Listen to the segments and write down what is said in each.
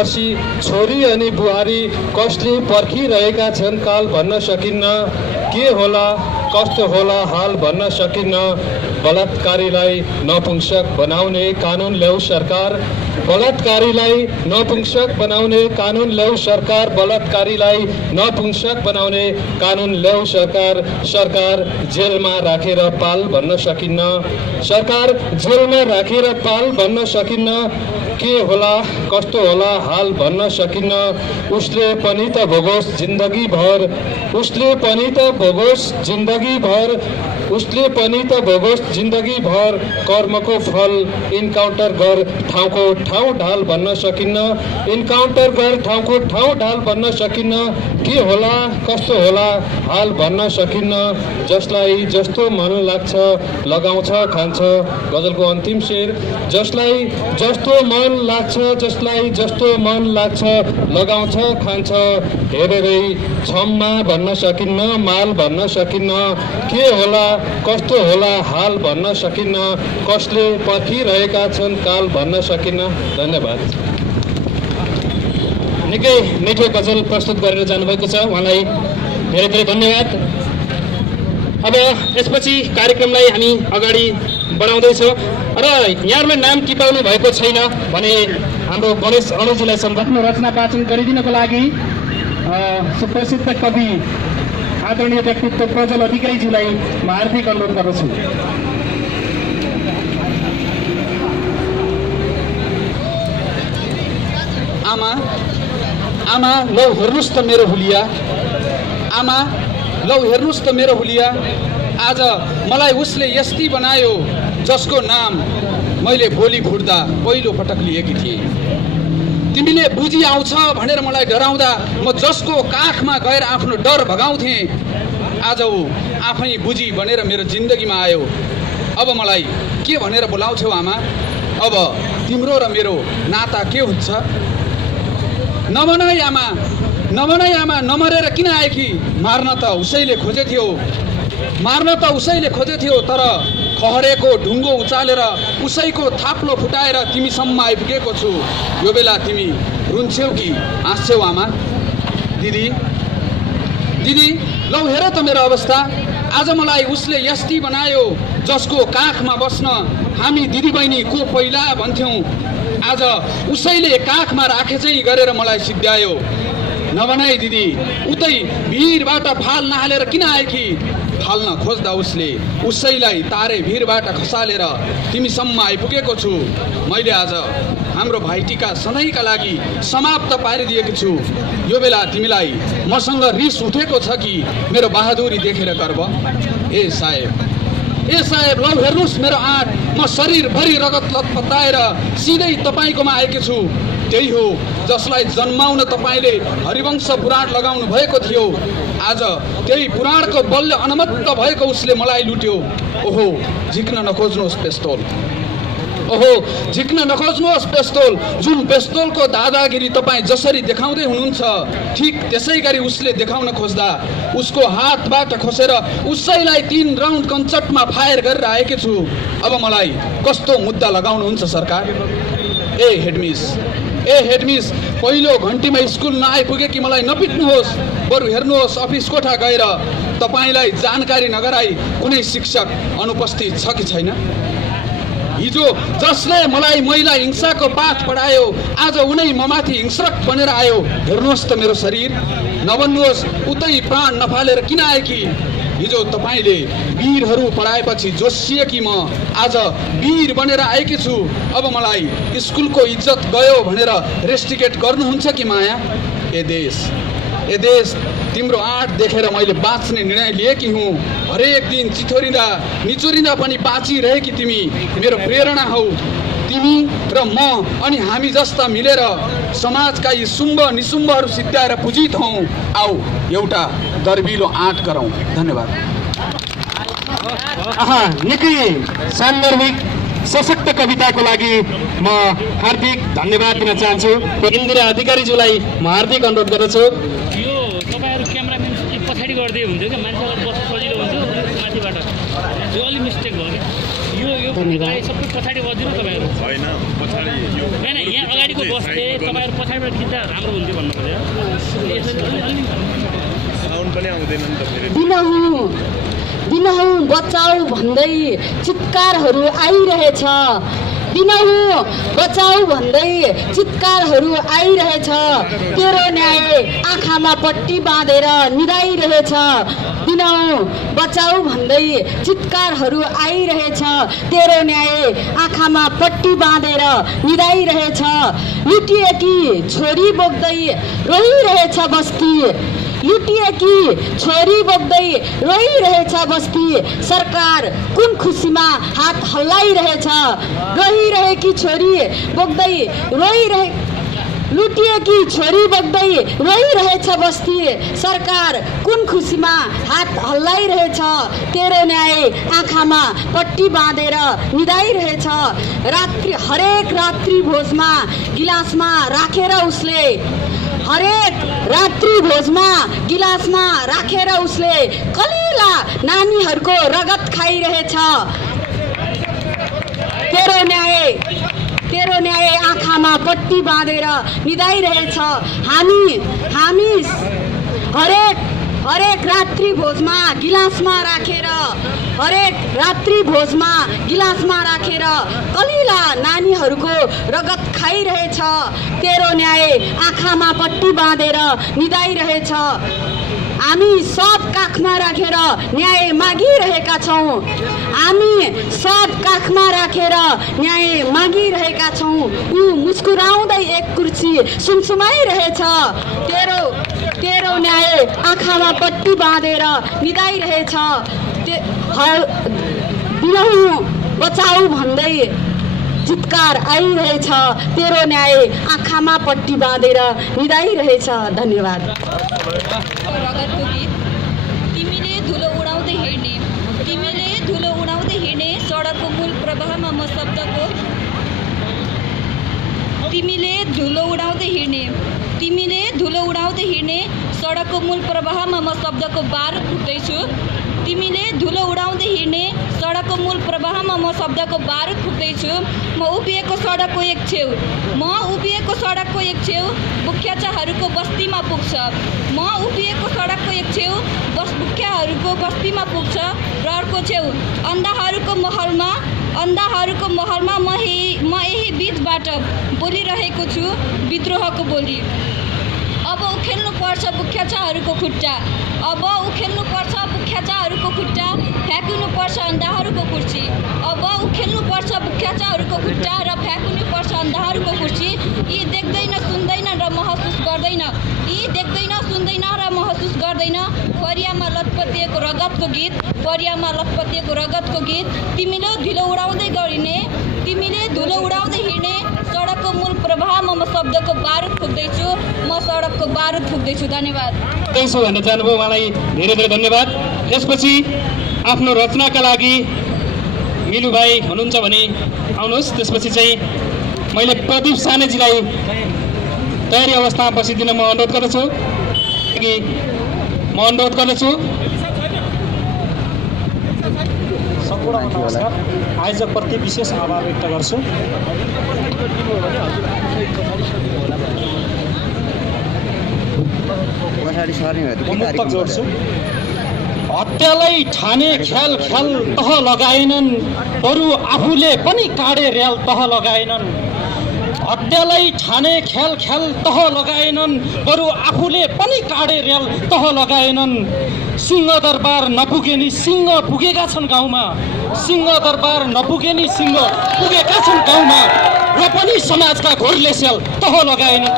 पर्सी छोरी अनि बुहारी कसले पर्खिरहेका छन् काल भन्न सकिन्न। के होला कस्तो होला हाल भन्न सकिन्न। बलात्कारीलाई नपुंसक बनाउने कानुन ल्याऊ सरकार। बलात्कारीलाई नपुंसक बनाउने कानुन ल्याऊ सरकार। बलात्कारीलाई नपुंसक बनाउने कानुन ल्याऊ सरकार। सरकार जेलमा राखेर पाल भन्न सकिन्न। सरकार जेलमा राखेर पाल भन्न सकिन्न। के होला कस्तो होला हाल भन्न सकिन्न। उसले पनि त भोगोस् जिन्दगी भर। उसले पनि त भोगोस् जिन्दगी भर। उसले पनि त भोगोस् जिन्दगी भर। कर्मको फल इन्काउन्टर गर ठाउँको ठाउँ ढाल भन्न सकिन्न। इन्काउन्टर गर ठाउँको ठाउँ ढाल भन्न सकिन्न। के होला कस्तो होला हाल भन्न सकिन्न। जसलाई जस्तो मन लाग्छ लगाउँछ खान्छ। गजलको अन्तिम शेर। जसलाई जस्तो मन लाग्छ जसलाई जस्तो मन लाग्छ लगाउँछ खान्छ। हेरेरै क्षमा भन्न सकिन्न माल भन्न सकिन्न। के होला कस्तो होला हाल भन्न सकिन्न। कसले पर्खिरहेका छन् काल भन्न सकिन्न। धन्यवाद। निकै मिठो गजल प्रस्तुत गरेर जानुभएको छ, उहाँलाई धेरै धेरै धन्यवाद। अब यसपछि कार्यक्रमलाई हामी अगाडि बढाउँदैछौँ र यहाँहरूले नाम टिपाउनु भएको छैन भने हाम्रो गणेश अणुजीलाई आफ्नो रचना वाचन गरिदिनको लागि सुप्रसिद्ध कवि आदरणीय व्यक्तित्व प्रज्वल अधिकारीज्यूलाई म हार्दिक अनुरोध गर्दछु। आमा आमा लौ हेर्नुस् त मेरो हुलिया। आमा लौ हेर्नुस् त मेरो हुलिया। आज मलाई उसले यस्ती बनायो जसको नाम मैले भोलि फुट्दा पहिलो पटक लिएकी थिएँ। तिमीले बुझी आउँछ भनेर मलाई डराउँदा म जसको काखमा गएर आफ्नो डर भगाउँथेँ आज ऊ आफै बुझी बनेर मेरो जिन्दगीमा आयो। अब मलाई के भनेर बोलाउँछौ आमा। अब तिम्रो र मेरो नाता के हुन्छ। नभनाई आमा नभनाई आमा नमरेर किन आएकी। मार्न त उसैले खोजे थियो मार्न त उसैले खोजे थियो तर खहरेको ढुङ्गो उचालेर उसैको थाप्लो फुटाएर तिमीसम्म आइपुगेको छु। यो बेला तिमी रुन्छौ कि हाँस्छौ आमा। दिदी दिदी लौ हेर त मेरो अवस्था। आज मलाई उसले यस्ती बनायो जसको काखमा बस्न हामी दिदीबहिनी को पहिला भन्थ्यौँ। आज उसैले काखमा राखे चाहिँ गरेर मलाई सिद्ध्यायो। नभनाई दिदी उतै भिरबाट फाल नहालेर किन आएकी। फाल्न खोज्दा उसले उसैलाई तारे भिरबाट खसालेर तिमीसम्म आइपुगेको छु। मैले आज हाम्रो भाइटिका सधैँका लागि समाप्त पारिदिएको छु। यो बेला तिमीलाई मसँग रिस उठेको छ कि मेरो बहादुरी देखेर गर्व। ए साहेब लौ हेर्नुहोस् मेरो आँट। म शरीरभरि रगत लतपताएर सिधै तपाईँकोमा आएकी छु। त्यही हो जसलाई जन्माउन तपाईँले हरिवंश पुराण लगाउनु भएको थियो। आज त्यही पुराणको बलले अनुमत्त भएको उसले मलाई लुट्यो। ओहो झिक्न नखोज्नुहोस् पेस्तोल। ओहो झिक्न नखोज्नुहोस् पेस्तोल। जुन पेस्तोलको दादागिरी तपाईँ जसरी देखाउँदै हुनुहुन्छ ठिक त्यसै गरी उसले देखाउन खोज्दा उसको हातबाट खोसेर उसैलाई 3 राउन्ड कन्चटमा फायर गरेर आएकी छु। अब मलाई कस्तो मुद्दा लगाउनुहुन्छ सरकार। ए हेडमिस पहिलो घन्टीमा स्कुल नआइपुगे कि मलाई नपिट्नुहोस्। बरु हेर्नुहोस् अफिस कोठा गएर तपाईँलाई जानकारी नगराई कुनै शिक्षक अनुपस्थित छ कि छैन। हिजो जसले मलाई महिला हिंसाको पाठ पढायो आज उनै ममाथि हिंस्रक बनेर आयो। हेर्नुहोस् त मेरो शरीर। नभन्नुहोस् उतै प्राण नफालेर किन आएकी। हिजो तपाईँले वीरहरू पढाएपछि जोसिएकी म आज वीर बनेर आएकी छु। अब मलाई स्कुलको इज्जत गयो भनेर रेस्टिकेट गर्नुहुन्छ कि माया। ए देश तिम्रो आँट देखेर मैले बाँच्ने निर्णय लिएकी हुँ। हरेक दिन चिथोरिँदा निचोरिँदा पनि बाँचिरहेकी तिमी मेरो प्रेरणा हौ। तिमी र म अनि हामी जस्ता मिलेर समाजका यी शुम्भ निशुम्भहरू सिद्ध्याएर पूजित हौँ। आऊ एउटा दर्बिलो आँट गरौँ। धन्यवाद। निकै सान्दर्भिक सशक्त कविताको लागि म हार्दिक धन्यवाद दिन चाहन्छु। इन्दिरा अधिकारीज्यूलाई म हार्दिक अनुरोध गर्दछु। यो तपाईँहरू क्यामेराम्यान पछाडि गर्दै हुन्थ्यो क्या, मान्छे अगाडि बस्नु सजिलो हुन्थ्यो माथिबाट। यो अलिक मिस्टेक भयो क्या। यो यो कुरालाई सबै पछाडि बजिनु तपाईँहरू होइन पछाडि यो होइन यहाँ अगाडिको बस्थे तपाईँहरू पछाडिबाट खिच्दा राम्रो हुन्थ्यो भन्नु खोज्यो यसरी अलि साउन्ड पनि आउँदैन नि त फेरि दिनहुँ बचाऊ भन्दै चित्कारहरू आइरहेछ। दिनहुँ बचाऊ भन्दै चित्कारहरू आइरहेछ। तेरो न्याय आँखामा पट्टी बाँधेर निदाइरहेछ। दिनहुँ बचाऊ भन्दै चित्कारहरू आइरहेछ। तेरो न्याय आँखामा पट्टी बाँधेर निदाइरहेछ। लुटिएकी छोरी बोक्दै रोइरहेछ बस्ती। लुटिएकी छोरी बोक्दै रोइरहेछ बस्ती। सरकार कुन खुसीमा हात हल्लाइरहेछ। रोइरहेकी छोरी बोक्दै लुटिएकी छोरी बोक्दै रोइरहेछ बस्ती। सरकार कुन खुसीमा हात हल्लाइरहेछ। तेरो न्याय आँखामा पट्टी बाँधेर निदाइरहेछ। हरेक रात्रि भोजमा गिलासमा राखेर उसले कलिला नानीहरूको रगत खाइरहेछ। तेरो न्याय आँखामा पट्टी बाँधेर निदाइरहेछ। हामी हरेक रात्रि भोजमा गिलासमा राखेर कलिला नानीहरूको रगत खाइरहेछ। तेरो न्याय आँखामा पट्टी बाँधेर निदाइरहेछ। हामी सब काखमा राखेर न्याय मागिरहेका छौँ। ऊ मुस्कुराउँदै एक कुर्सी सुमसुमाइरहेछ। तेरो न्याय आँखामा पट्टी बाँधेर निदाइरहेछ। दिनहुँ बचाऊ भन्दै चित्कार आइरहेछ। तेरो न्याय आँखामा पट्टी बाँधेर निदाइरहेछ। धन्यवाद। रगतको गीत। तिमीले धुलो उडाउँदै हिँड्ने सडकको मूल प्रवाहमा म शब्दको तिमीले धुलो उडाउँदै हिँड्ने सडकको मूल प्रवाहमा म शब्दको बारुद फुक्दैछु। म उभिएको सडकको एक छेउ बुख्याचाहरूको बस्तीमा पुग्छ। र अर्को छेउ अन्धाहरूको महलमा म यही बीचबाट बोलिरहेको छु विद्रोहको बोली। अब उखेल्नु पर्छ बुख्याचाहरूको खुट्टा। फ्याँक्नु पर्छ अन्धाहरूको कुर्सी। र फ्याँक्नु पर्छ अन्धाहरूको कुर्सी। यी देख्दैन सुन्दैन र महसुस गर्दैन। फरियामा लटपटिएको रगतको गीत। तिमीले धुलो उडाउँदै हिँड्ने सडकको मूल प्रवाहमा म शब्दको बारुद फुक्दैछु। धन्यवाद। भनेर जानुभयो, उहाँलाई धेरै धेरै धन्यवाद। यसपछि आफ्नो रचनाका लागि मिलु भाइ हुनुहुन्छ भने आउनुहोस्। त्यसपछि चाहिँ मैले प्रदीप सानेजीलाई तयारी अवस्थामा बसिदिन म अनुरोध गर्दछु। सम्पूर्ण नमस्कार। आयोजकप्रति विशेष आभार व्यक्त गर्छु। जोड्छु। हत्यालाई ठाने ख्याल तह लगाएनन्, बरु आफूले पनि काडे र्याल तह लगाएनन्। हत्यालाई ठाने ख्याल तह लगाएनन्, बरु आफूले पनि काडे र्याल तह लगाएनन्। सिंहदरबार नपुगे नि सिंह पुगेका छन् गाउँमा। सिंहदरबार नपुगे नि सिंह पुगेका छन् गाउँमा। र पनि समाजका घोरले स्याल तह लगाएनन्।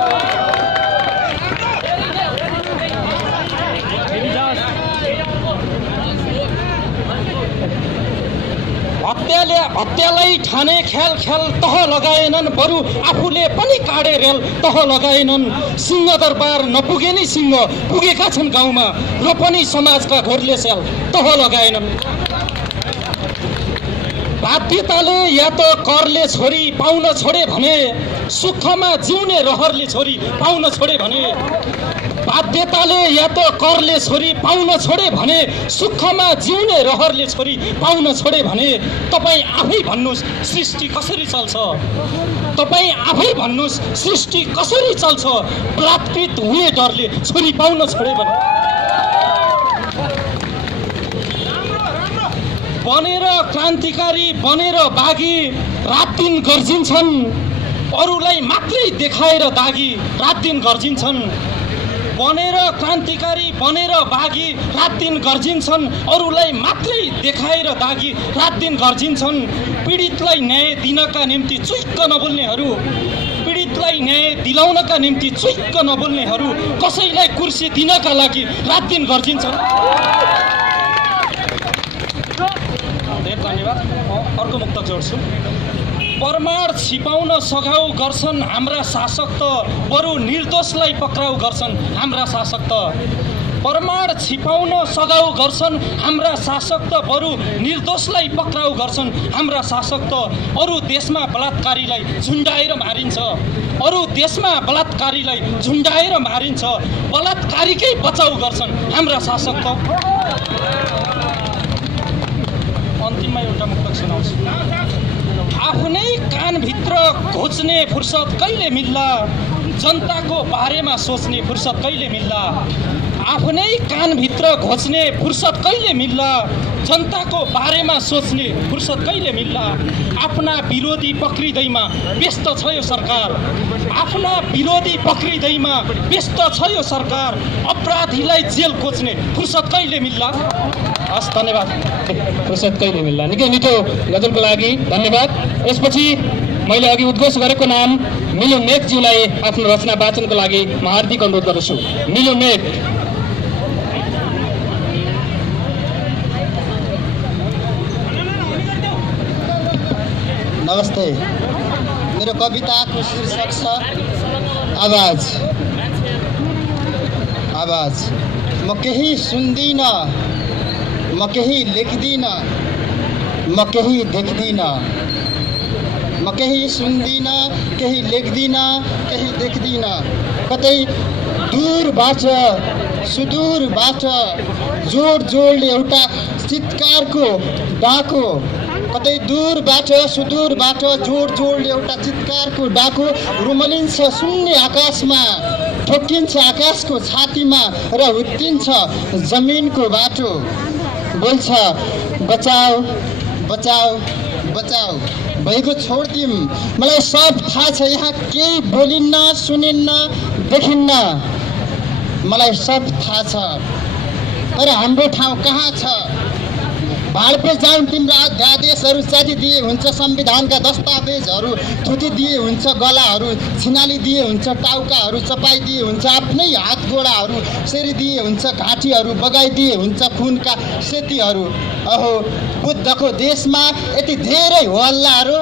हत्यालाई ठाने ख्याल तह लगाएनन्, बरु आफूले पनि काडे रेल तह लगाएनन्। सिंहदरबार नपुगे नि सिंह पुगेका छन् गाउँमा। र पनि समाजका घोरले स्याल तह लगाएनन्। बाध्यताले या त करले छोरी पाउन छोडे भने सुखमा जिउने रहरले छोरी पाउन छोडे भने बाध्यताले या त करले छोरी पाउन छोडे भने सुखमा जिउने रहरले छोरी पाउन छोडे भने तपाईँ आफै भन्नुहोस् सृष्टि कसरी चल्छ तपाईँ आफै भन्नुहोस् सृष्टि कसरी चल्छ बलात्कृत हुने डरले छोरी पाउन छोडे भने बनेर क्रान्तिकारी बनेर बागी रात दिन गर्जिन्छन् अरूलाई मात्रै देखाएर दागी रात दिन गर्जिन्छन् बनेर क्रान्तिकारी बनेर बागी रात दिन गर्जिन्छन् अरूलाई मात्रै देखाएर दागी रात दिन गर्जिन्छन् पीडितलाई न्याय दिनका निम्ति चुइक्क नबोल्नेहरू पीडितलाई न्याय दिलाउनका निम्ति चुइक्क नबोल्नेहरू कसैलाई कुर्सी दिनका लागि रात दिन गर्जिन्छन्। धन्यवाद। अर्को मुक्तक जोड्छु। प्रमाण छिपाउन सघाउ गर्छन् हाम्रा शासक त बरु निर्दोषलाई पक्राउ गर्छन् हाम्रा शासक त प्रमाण छिपाउन सघाउ गर्छन् हाम्रा शासक त बरु निर्दोषलाई पक्राउ गर्छन् हाम्रा शासक त अरू देशमा बलात्कारीलाई झुन्डाएर मारिन्छ अरू देशमा बलात्कारीलाई झुन्डाएर मारिन्छ बलात्कारीकै बचाउ गर्छन् हाम्रा शासक त। अन्तिममा एउटा मुक्तक सुनाउँछु। आफ्नै कानभित्र घोच्ने फुर्सद कहिले मिल्ला जनताको बारेमा सोच्ने फुर्सद कहिले मिल्ला आफ्नै कानभित्र घोच्ने फुर्सद कहिले मिल्ला जनताको बारेमा सोच्ने फुर्सद कहिले मिल्ला आफ्ना विरोधी पक्रिँदैमा व्यस्त छ यो सरकार आफ्ना विरोधी पक्रिँदैमा व्यस्त छ यो सरकार अपराधीलाई जेल कोच्ने फुर्सद कहिले मिल्ला। हस् धन्यवाद। फुर्सद कहिले मिल्ला निकै मिठो गजलको लागि धन्यवाद। यसपछि मैले अघि उद्घोष गरेको नाम मिलो मेघज्यूलाई आफ्नो रचना वाचनको लागि म हार्दिक अनुरोध गर्दछु। मिलो मेघ। नमस्ते। मेरो कविताको शीर्षक छ आवाज। आवाज। म केही सुन्दिनँ म केही लेख्दिनँ म केही देख्दिनँ म केही सुन्दिनँ केही लेख्दिनँ केही देख्दिनँ कतै दूरबाट सुदूरबाट जोड जोडले एउटा चित्कारको डाको कतै दूरबाट सुदूरबाट जोड जोडले एउटा चित्कारको डाको रुमलिन्छ शून्य आकाशमा ठोकिन्छ आकाशको छातीमा र हुत्तिन्छ जमिनको बाटो बोल्छ बचाऊ बचाऊ बचाऊ भएको छोडिदिउँ मलाई सब थाहा छ यहाँ केही बोलिन्न सुनिन्न देखिन्न मलाई सब थाहा छ तर हाम्रो ठाउँ कहाँ छ भाडपे जाउँ तिम्रो अध्यादेशहरू च्यातिदिए हुन्छ संविधानका दस्तावेजहरू थुतिदिए हुन्छ गलाहरू छिनालिदिए हुन्छ टाउकाहरू चपाइदिए हुन्छ आफ्नै हात गोडाहरू सेरिदिए हुन्छ घाँटीहरू बगाइदिए हुन्छ खुनका सेतीहरू अहो बुद्धको देशमा यति धेरै हो हल्लाहरू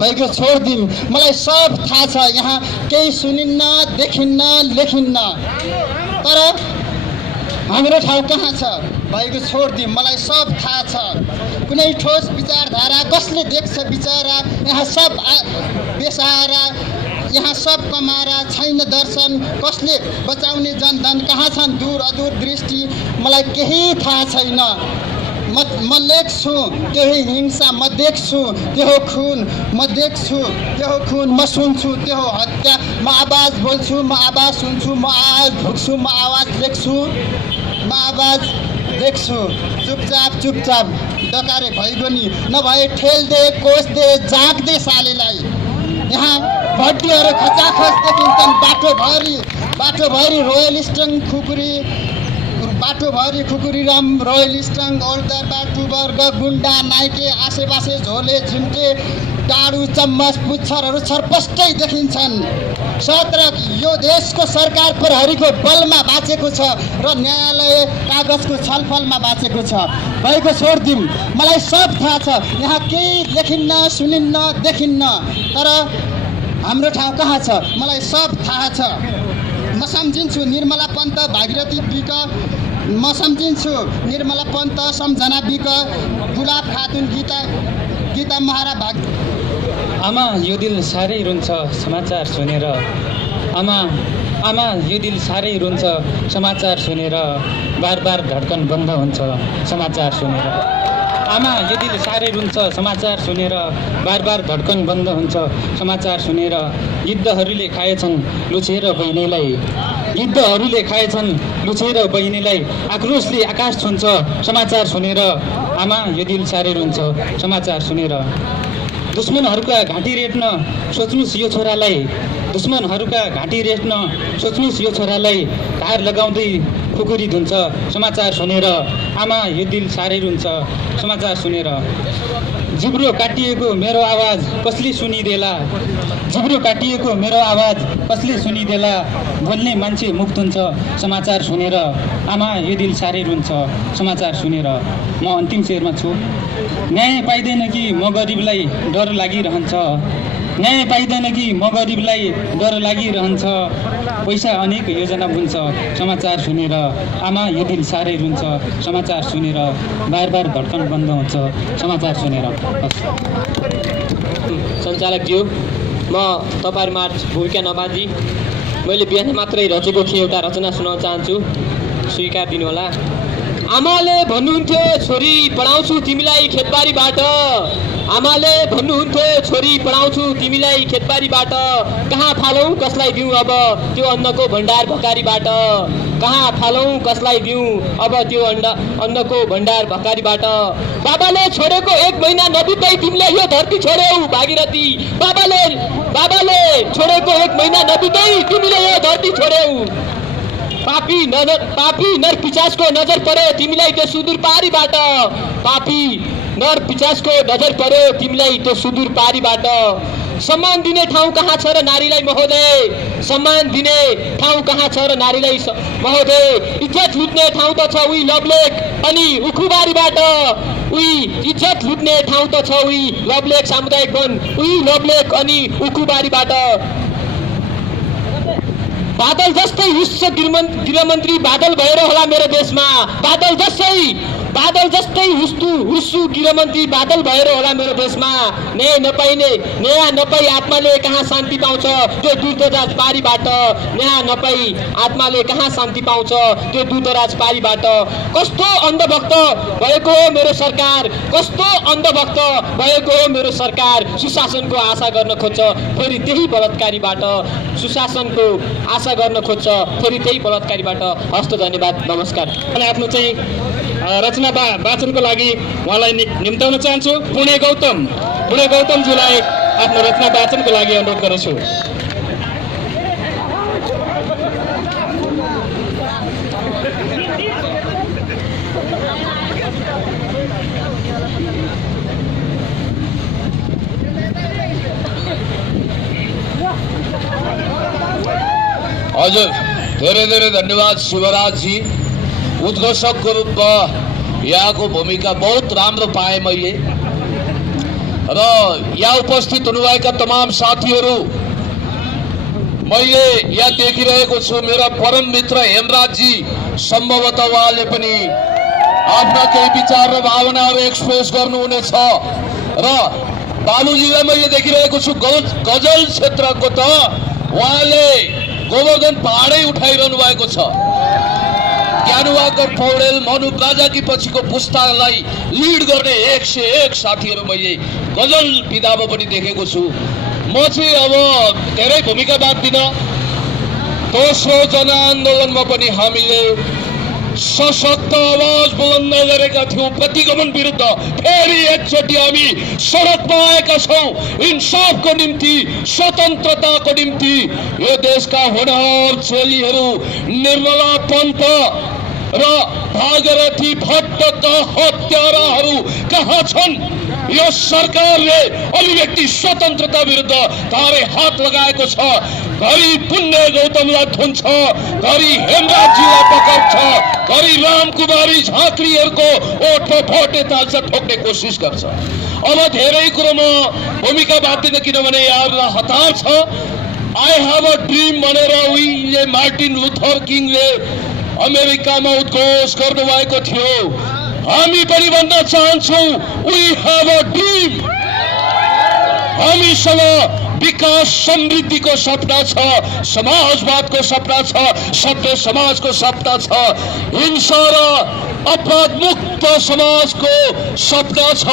भएको छोडिदिउँ मलाई सब थाहा छ यहाँ केही सुनिन्न देखिन्न लेखिन्न तर हाम्रो ठाउँ कहाँ छ भएको छोडिदिउँ मलाई सब थाहा छ कुनै ठोस विचारधारा कसले देख्छ विचारा यहाँ सब बेसहारा यहाँ सब कमारा छैन दर्शन कसले बचाउने जनधन कहाँ छन् दूर अदूर दृष्टि मलाई केही थाहा छैन म लेख्छु त्यही हिंसा म देख्छु त्यो खुन म देख्छु त्यो खुन म सुन्छु त्यो हत्या म आवाज बोल्छु म आवाज सुन्छु म आवाज भुक्छु म आवाज लेख्छु म आवाज देख्छु चुपचाप चुपचाप डकारे भइगयो नि नभए ठेल्दे कोस्दे जाग्दे सालेलाई यहाँ भट्टीहरू खचाखच देखिन्छन् बाटोभरि रोयल स्टङ खुकुरी बाटोभरि खुकुरीराम रोयल स्टङ ओल्दरबा टुवर्ग गुन्डा नाइके आसेपासे झोले झिम्टे डाडु चम्मच पुच्छरहरू छरपष्टै देखिन्छन्। सत्रक यो देशको सरकार प्रहरीको बलमा बाँचेको छ र न्यायालय कागजको छलफलमा बाँचेको छ भएको छोडिदिउँ मलाई सब थाहा छ यहाँ केही लेखिन्न सुनिन्न देखिन्न तर हाम्रो ठाउँ कहाँ छ मलाई सब थाहा छ। म सम्झिन्छु निर्मला पन्त भागीरथी बिक म सम्झिन्छु निर्मला पन्त सम्झना बिक गुलाब खातुन गीता गीता महाराज आमा यो दिल साह्रै रुन्छ समाचार सुनेर। आमा आमा यो दिल साह्रै रुन्छ समाचार सुनेर। बार बार धड्कन बन्द हुन्छ समाचार सुनेर। आमा यो दिल साह्रै रुन्छ समाचार सुनेर। बार बार धड्कन बन्द हुन्छ समाचार सुनेर। युद्धहरूले खाएछन् लुछेर बहिनीलाई। युद्धहरूले खाएछन् लुछेर बहिनीलाई। आक्रोशले आकाश छुन्छ समाचार सुनेर। आमा यो दिल साह्रै रुन्छ समाचार सुनेर। दुश्मनहरूका घाँटी रेट्न सोच्नुस् यो छोरालाई। दुश्मनहरूका घाँटी रेट्न सोच्नुस् यो छोरालाई। धार लगाउँदै खुकुरी धुन्छ समाचार सुनेर। आमा यो दिल साह्रै रुन्छ समाचार सुनेर। जिब्रो काटिएको मेरो आवाज कसले सुनिदेला। जिब्रो काटिएको मेरो आवाज कसले सुनिदेला। बोल्ने मान्छे मुक्त हुन्छ समाचार सुनेर। आमा यो दिल साह्रै रुन्छ समाचार सुनेर। म अन्तिम शेरमा छु। न्याय पाइँदैन कि म गरिबलाई डर लागिरहन्छ। न्याय पाइँदैन कि म गरिबलाई डर लागिरहन्छ। पैसा अनेक योजना बुन्छ समाचार सुनेर। आमा यो दिल साह्रै रुन्छ समाचार सुनेर। बार बार धड्कन बन्द हुन्छ समाचार सुनेर। सञ्चालकज्यू, म तपाईँहरूमा भूमिका नबाँधी मैले बिहान मात्रै रचेको थिएँ एउटा रचना सुनाउन चाहन्छु, स्वीकार दिनुहोला। आमाले भन्नुहुन्थ्यो छोरी पढाउँछु तिमीलाई खेतबारीबाट। आमाले भन्नुहुन्थ्यो छोरी पढाउँछु तिमीलाई खेतबारीबाट। कहाँ फालौँ कसलाई दिउँ अब त्यो अन्नको भण्डार भकारीबाट। कहाँ फालौँ कसलाई दिउँ अब त्यो अन्नको भण्डार भकारीबाट। बाबाले छोडेको 1 महिना नबित्दै तिमीले यो धरती छोड्यौ भागीरथी। बाबाले छोडेको 1 महिना नबित्दै तिमीले यो धरती छोड्यौ। पापी नर पिचासको नजर पर्यो तिमीलाई त्यो सुदूर पारीबाट। पापी नर पिचासको नजर पर्यो तिमीलाई त्यो सुदूर पारीबाट। सम्मान दिने ठाउँ कहाँ छ र नारीलाई महोदय। सम्मान दिने ठाउँ कहाँ छ र नारीलाई महोदय। इज्जत लुट्ने ठाउँ त छ उही लवलेक अनि उखुबारीबाट। उही इज्जत लुट्ने ठाउँ त छ उही लवलेक सामुदायिक वन उही लवलेक अनि उखुबारीबाट। बादल जस्तै हुस्छ गृहमन्त्री बादल भएर होला मेरो देशमा। बादल जस्तै हुस्छु गृहमन्त्री बादल भएर होला मेरो देशमा। न्याय नपाई आत्माले कहाँ शान्ति पाउँछ त्यो दूरदराज पारीबाट। न्याय नपाई आत्माले कहाँ शान्ति पाउँछ त्यो दूरदराज पारीबाट। कस्तो अन्धभक्त भएको हो मेरो सरकार। कस्तो अन्धभक्त भएको हो मेरो सरकार। सुशासनको आशा गर्न खोज्छ फेरि त्यही बलात्कारीबाट। सुशासनको आशा गर्न खोज्छ फेरि त्यही बलात्कारीबाट। हस्त धन्यवाद, नमस्कार। आफ्नो चाहिँ रचना वाचनको लागि उहाँलाई निम्ताउन चाहन्छु। पुणे गौतमज्यूलाई आफ्नो रचना वाचनको लागि अनुरोध गर्छु। हजुर, धेरै धेरै धन्यवाद शिवराज जी। उद्घोषकको रूपमा यहाँको भूमिका बहुत राम्रो पाएँ मैले र यहाँ उपस्थित हुनुभएका तमाम साथीहरू मैले यहाँ देखिरहेको छु। मेरा परम मित्र हेमराजजी सम्भवतः उहाँले पनि आफ्ना केही विचार र भावनाहरू एक्सप्रेस गर्नुहुनेछ र बालुजीलाई मैले देखिरहेको छु गजल क्षेत्रको त उहाँले गोवर्धन पहाडै उठाइरहनु भएको छ। ज्ञानुवाकर पौडेल मनु प्राजाकी पछिको पुस्तालाई लिड गर्ने 101 साथीहरू मैले गजल विधामा पनि देखेको छु। म चाहिँ अब धेरै भूमिका बाँध्दिन। दोस्रो जनआन्दोलनमा पनि हामीले सशक्त आवाज बुलन्द गरेका थियौँ प्रतिगमन विरुद्ध। फेरि एकचोटि हामी सडकमा आएका छौँ इन्साफको निम्ति, स्वतन्त्रताको निम्ति। यो देशका होनहार चेलीहरू निर्मला पन्त र भागीरथी भट्टका हत्याराहरू कहाँ छन्? यो सरकारले अभिव्यक्ति स्वतन्त्रता विरुद्ध तारे हात लगाएको छ। घरि पुण्य गौतमलाई थुन्छ, घरि हेमराजजीलाई पकड्छ, घरि रामकुमारी झाँक्रीहरूको ओठमा भोटे तालसा ठोक्ने कोसिस गर्छ। अब धेरै कुरोमा भूमिका बाँध्दिन किनभने यहाँहरूलाई हतार छ। आई हेभ अ ड्रिम भनेर उहिले मार्टिन लुथर किङले अमेरिकामा उद्घोष गर्नुभएको थियो। हामी पनि भन्न चाहन्छौँ वी हेभ अ ड्रिम। हामीसँग विकास समृद्धिको सपना छ, समाजवादको सपना छ, सभ्य समाजको सपना छ, हिंसा र अपराध मुक्त समाजको सपना छ।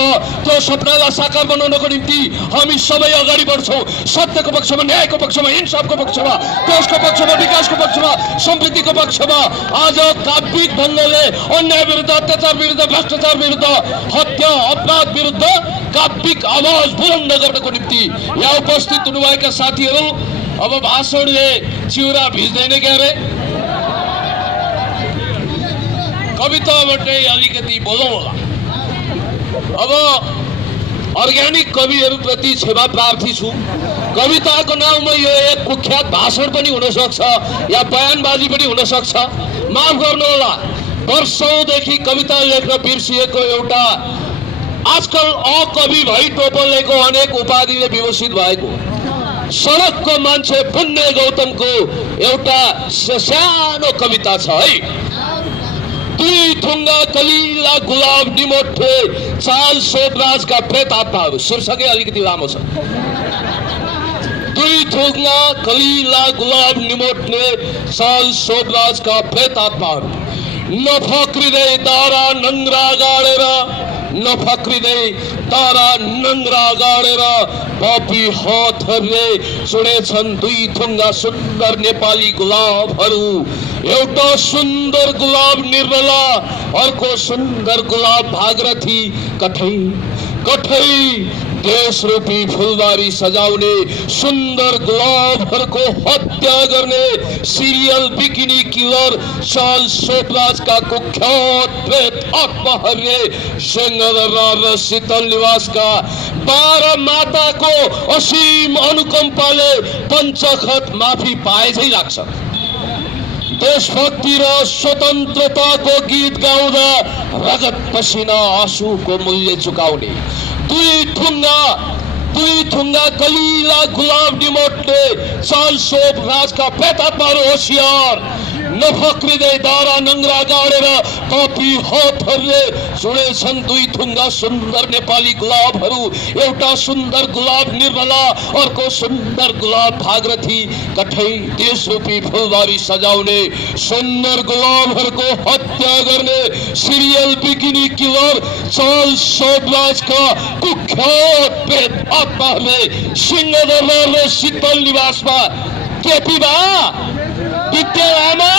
त्यो सपनालाई साकार बनाउनको निम्ति हामी सबै अगाडि बढ्छौँ। सत्यको पक्षमा, न्यायको पक्षमा, इन्साफको पक्षमा, देशको पक्षमा, विकासको पक्षमा, समृद्धिको पक्षमा आज काव्यिक ढङ्गले अन्याय विरुद्ध, अत्याचार विरुद्ध, भ्रष्टाचार विरुद्ध, हत्या अपराध विरुद्ध काव्यिक आवाज बुलन्द गर्नको निम्ति यहाँ उपस्थित हुनुभएका साथीहरू, अब भाषणले चिउरा भिज्दैन क्यारे, कविताबाटै अलिकति बोलौँ होला। अब अर्ग्यानिक कविहरूप्रति क्षमा प्रार्थी छु। कविताको नाउँमा यो एक कुख्यात भाषण पनि हुनसक्छ या बयानबाजी पनि हुनसक्छ, माफ गर्नुहोला। वर्षौँदेखि कविता लेख्न बिर्सिएको एउटा आजकल अकवि भई टोपल्लेको अनेक उपाधिले विभूषित भएको सडकको मान्छे पुण्य गौतमको एउटा सानो कविता छ है। दुई थुङ्गा कलिला गुलाब निमोठे चाल सोधराजका प्रेत आत्माहरू, शीर्षकै अलिकति लामो छ। दुई थुङ्गा कलिला गुलाब निमोठ्ने चाल सोधराजका प्रेत आत्माहरू, नफक्रिँदै दारा नङ्ग्रा गाडेर, नफक्रिँदै तारा नङ्ग्रा गाडेर पपी हातहरूले चुडेछन् दुई थुङ्गा सुन्दर नेपाली गुलाबहरू। एउटा सुन्दर गुलाब निर्मला, अर्को सुन्दर गुलाब भागरथी। कठै कठै देशरूपी फुलबारी सजाउने सुन्दर गुलाबहरूको हत्या गर्ने सिरियल बिकिनी किलर चार्ल्स सोपराजका कुख्यात प्रेत आत्माहरूले सिंहदरबार र शीतल निवासका 12 माताको असीम अनुकम्पाले पञ्चखत माफी पाए झै लाग्छ। देशभक्ति र स्वतन्त्रताको गीत गाउँदा रगत पसिना आँसुको मूल्य चुकाउने दुई थुङ्गा कलिला गुलाब निमोठले चाल सोप राजका प्रेतात्माहरू होसियार, नफक्रिँदै दारा नङ्ग्रा गाडेर कपी हातहरूले चुडेछन् दुई थुङ्गा सुन्दर नेपाली गुलाबहरू। एउटा सुन्दर गुलाब निर्मला, अर्को सुन्दर गुलाब भागरथी। कठै देशरूपी फुलबारी सजाउने सुन्दर गुलाबहरूको हत्या गर्ने सिरियल बिकिनी किलर चार्ल्स सोपराजका कुख्यात प्रेत आत्माहरूले सिंहदरबार र शीतल निवासमा केपीबा विद्या लामा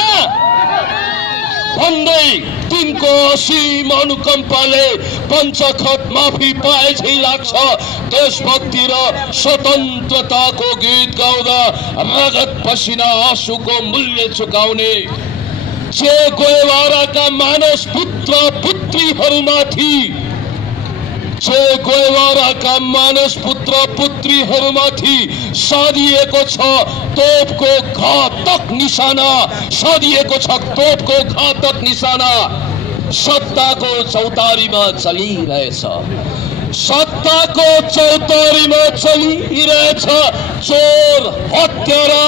भन्दै तिनको असीम अनुकम्पाले पञ्चखत माफी पाए झै लाग्छ। देशभक्ति र स्वतन्त्रताको गीत गाउँदा रगत पसिना आँसुको मूल्य चुकाउने चे गोएवाराका मानस पुत्र पुत्रीहरूमाथि गोएवाराका मानस पुत्र पुत्रीहरूमाथि साधिएको छ तोपको घातक निशाना, साधिएको छ तोपको घातक निशाना। सत्ताको चौतारीमा चलिरहेछ, सत्ताको चौतारीमा चलिरहेछ चोर, हत्यारा,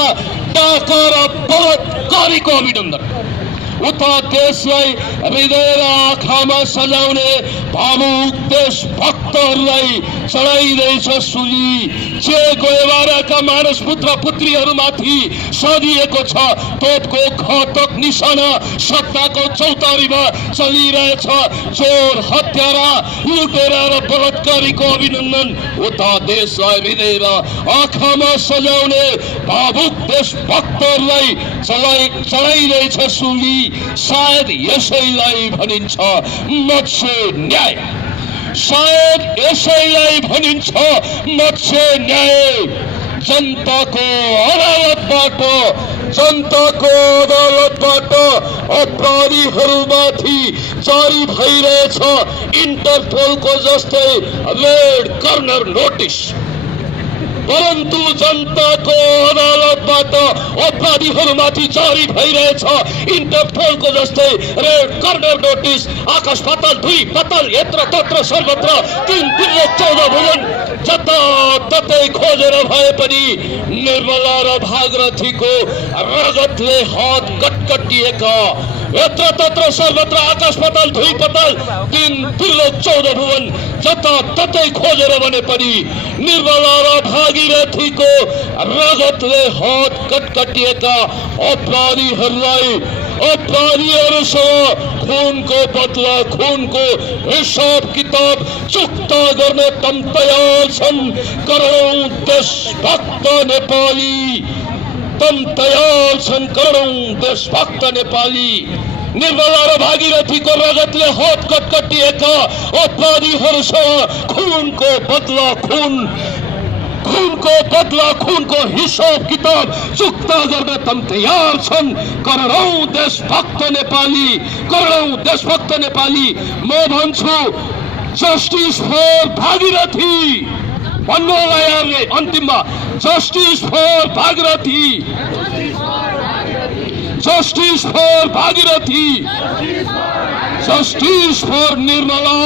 डाका र बलात्कारीको अभिनन्दन। उता देशलाई हृदय र आँखामा सजाउने भावुक देशभक्तहरूलाई चढाइँदैछ सुली। चे गोएवाराका मानस पुत्र पुत्रीहरूमाथि साधिएको छ तोपको घातक निशाना। सत्ताको चौतारीमा चलिरहेछ चोर, हत्यारा, लुटेरा र बलात्कारीको अभिनन्दन। उता देशलाई हृदय र आँखामा सजाउने भावुक देशभक्तहरूलाई चढाइँदैछ सुली। सायद यसैलाई भनिन्छ मत्स्य न्याय, सायद यसैलाई भनिन्छ मत्स्य न्याय। जनताको अदालतबाट अपराधीहरूमाथि जारी भइरहेछ इन्टरपोलको जस्तै रेड कर्नर नोटिस। परन्तु जनताको अदालतबाट अपराधीहरूमाथि जारी भइरहेछ इन्टरपोलको जस्तै रेड कर्नर नोटिस। आकाश पाताल दुई पाताल यत्र तत्र सर्वत्र 314 भुवन जताततै खोजेर भए पनि निर्मला र भागरथीको रगतले हात कटकटिएका यत्र तत्र सर्वत्र आकाश पाताल धुई पाताल 3 तिर्लो 14 भुवन जताततै खोजेर भने पनि निर्मला र भागीरथीको रगतले हात कटकटिएका अपराधीहरूसँग खुनको बदला खुनको हिसाब किताब चुक्ता गर्ने तम तयार छन् करोडौं देशभक्त नेपाली देशभक्त नेपाली निर्मला र भागीरथीको रगतले हात कटकटिएका अपराधीहरूसँग खुनको हिसाब किताब चुक्ता गर्न तम तयार छन् करोडौं देशभक्त नेपाली म भन्छु जस्टिस फर भागीरथी भन्नु होला यहाँले अन्तिममा justice for Bhagirathi justice for Nirmala